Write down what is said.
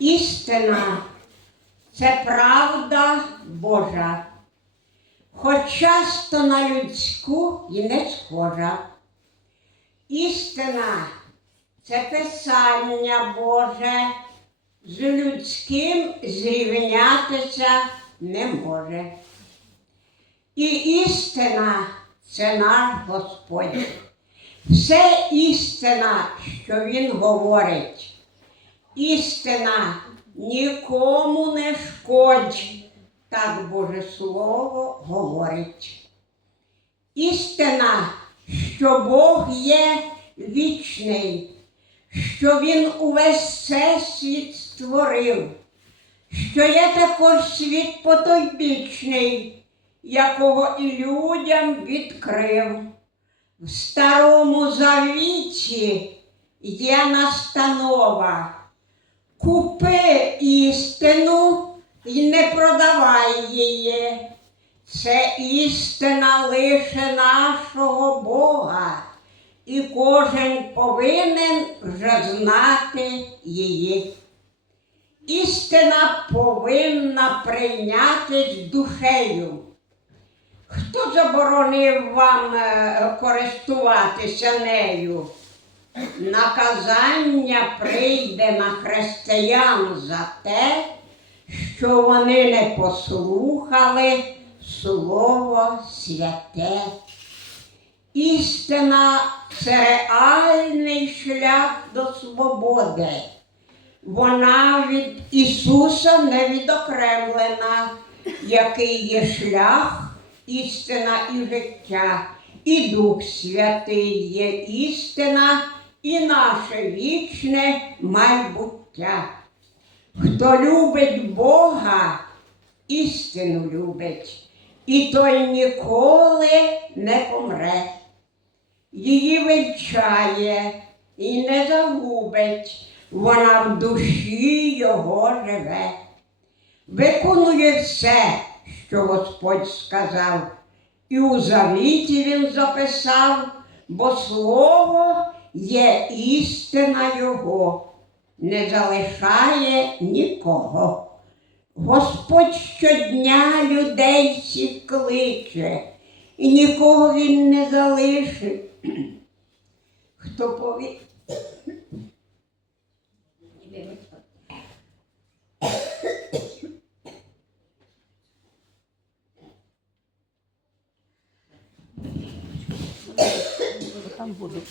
Істина це правда Божа, хоч часто на людську і не схожа. Істина це писання Боже, з людським зрівнятися не може. І істина це наш Господь. Все істина, що Він говорить. Істина нікому не шкодь, так Боже Слово говорить. Істина, що Бог є вічний, що Він увесь всесвіт створив, що є також світ потойбічний, якого і людям відкрив. В старому завіті є настанова. Купи істину і не продавай її. Це істина лише нашого Бога, і кожен повинен вже знати її. Істина повинна прийнятись душею. Хто заборонив вам е, користуватися нею? Наказання прийде на християн за те, що вони не послухали Слово святе. Істина це реальний шлях до свободи. Вона від Ісуса не відокремлена, який є шлях, істина і життя, і Дух Святий є істина і наше вічне майбуття. Хто любить Бога, істину любить, і той ніколи не помре. Її вивчає і не загубить, вона в душі його живе. Виконує все, що Господь сказав, і у завіті він записав, бо слово є істина Його, не залишає нікого. Господь щодня людей всіх кличе, і нікого він не залишить. Хто пові... там будуть.